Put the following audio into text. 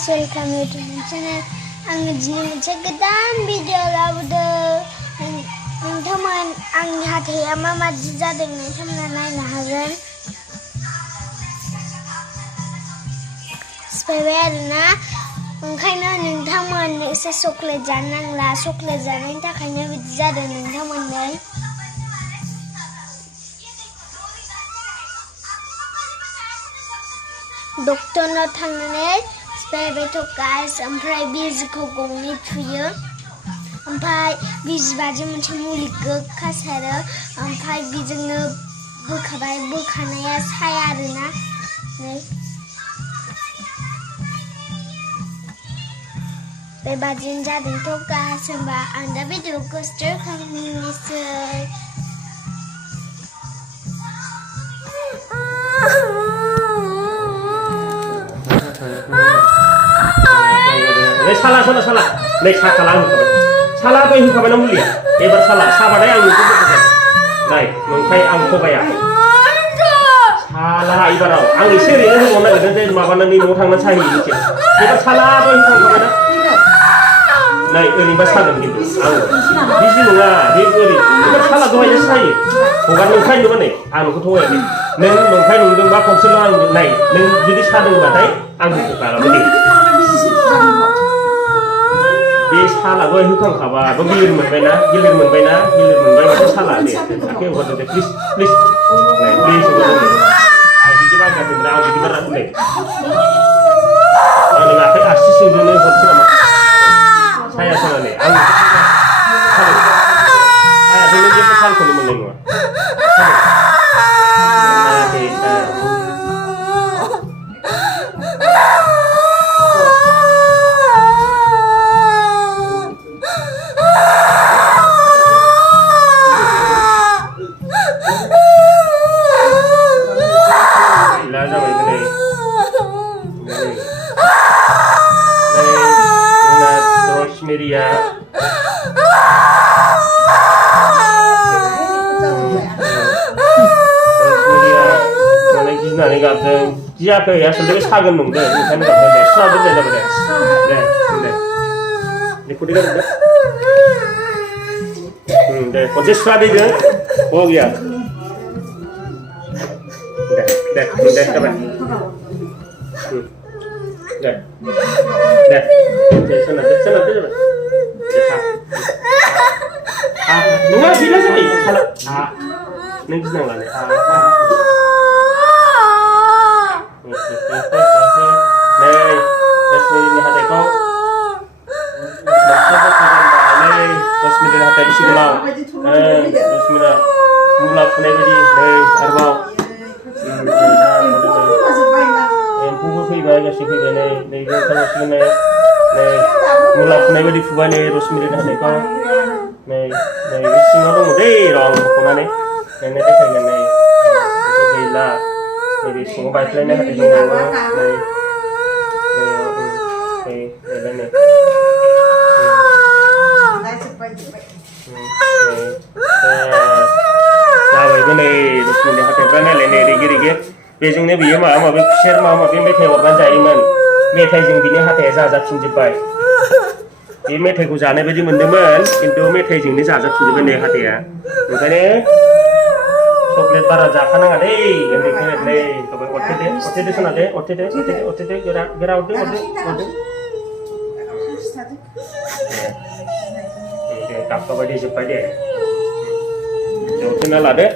guys, welcome to my channel. आङो दिनै मोनसे गोदान भिडिअ लाबोदों। नोंथांमोन आंनि हाथाया माबादि जादों नोंथांमोना नायनो हागोन। सिफायबाय आरोना, ओंखायनो नोंथांमोन एसे चकलेट जानो नांला। चकलेट जानायनि थाखायनो बिदि जादों नोंथांमोननो। डक्टरनाव थांनानै सिफायबायथ' गाइस, ओमफ्राय बिजिखौ गंनै थुयो, ओमफ्राय बिजिबाजों मोनसे मुलि गोखा सारो, ओमफ्राय बेजोंनो बोखाबाय। बोखानाया साया आरोना। बेबादिनो जादोंथ' गाइस। होनबा आं दा भिडिअखौ स्टार्ट खालामनोसै। साला नै साला आं होखाबाय। साला दय होखाबाय ना मुलिया, एबार साबाथाय आं नोंखौ बोखागोन। नाय नंखाय आं थगाया। साला एबाराव आं एसे ओरैनो होबावनो नागिरदों जे माबानानै न'आव थांनानै साहैनोसै। एबार साला दय होखाबाय ना। नै ओरैनोबा सागोन खिन्थु आं बिजि नङा, बे ओरै एबार साला दहायनो सायो। हगार नंखाय नङा नै, आं नोंखौ थगायाखै। नों नंखाय नंदोंबा खनसेल' आं नाय, नों जुदि सादोंबाथाय आं होखागोन दे। बे साला दहाय होखांखाबा गिलिर मोनबायना, गिलिर मोनबाय माथो साला दे आखाइ हगारदो दे प्लिज नै प्लिज हगारदो दे। आइ बिदि बायगारदोंब्रा, आं बिदि बारा नै आंनि आखाइ आसि सिंजोंनो हरसै नामा। साया नै आं सायाजोंनो जेबो थालखौनो मोननाय नङा। Media माने गिनानै गाबदों। गियाखै, आसलथे बे सागोन नंदों, ओंखायनो गाबदों। दे सुना दोननाय जाबाय दे खुदै गारदो दे खनसे सुना दैजों हो गैया दे जाबाय दे सोनादो जाबाय। नङा गैला जाबाय साला नों गिनांला नै। नै रश्मिनि हाथायखौ नै रश्मिनि हाथाय बेसे गोलाव। रश्मिना मुला फुनाय बायदि नै आरोबाव एम्फौबो फैबाय, गासै फैबाय। नै ओंखारगासिनो नै मुला फुनाय बायदि फुबाय नै रश्मिनि हाथायखौ। नै बे सिङाव दङ दै, रं बख'नानै नोंनो देखायगोन। नै बेथ' गैला, नैबे सिङाव बायफ्लेनाय हाथाय दंबावो। जाबायबो नै रश्मिनि हाथायफ्रा नायलाय नै रेगे बेजोंनो बियो माबा माबि खुसेर माबा माबि मेथाइ हरनानै जायोमोन। मेथाइजों बिनि हाथाया जाजाबफिनजोब्बाय। बे मेथाइखौ जानाय बायदि मोनदोंमोन, खिन्थु मेथाइजोंनो जाजाबफिनजोब्बाय नै हाथाया। ओंखायनो चकलेट बारा जाखानाङा दै उन्दैफोर। नै अरथेदो सोना दे, अरथेदो गोरा अरदो दे गाबगाबाय दे, जोब्बाय दे। अरथेना लादो।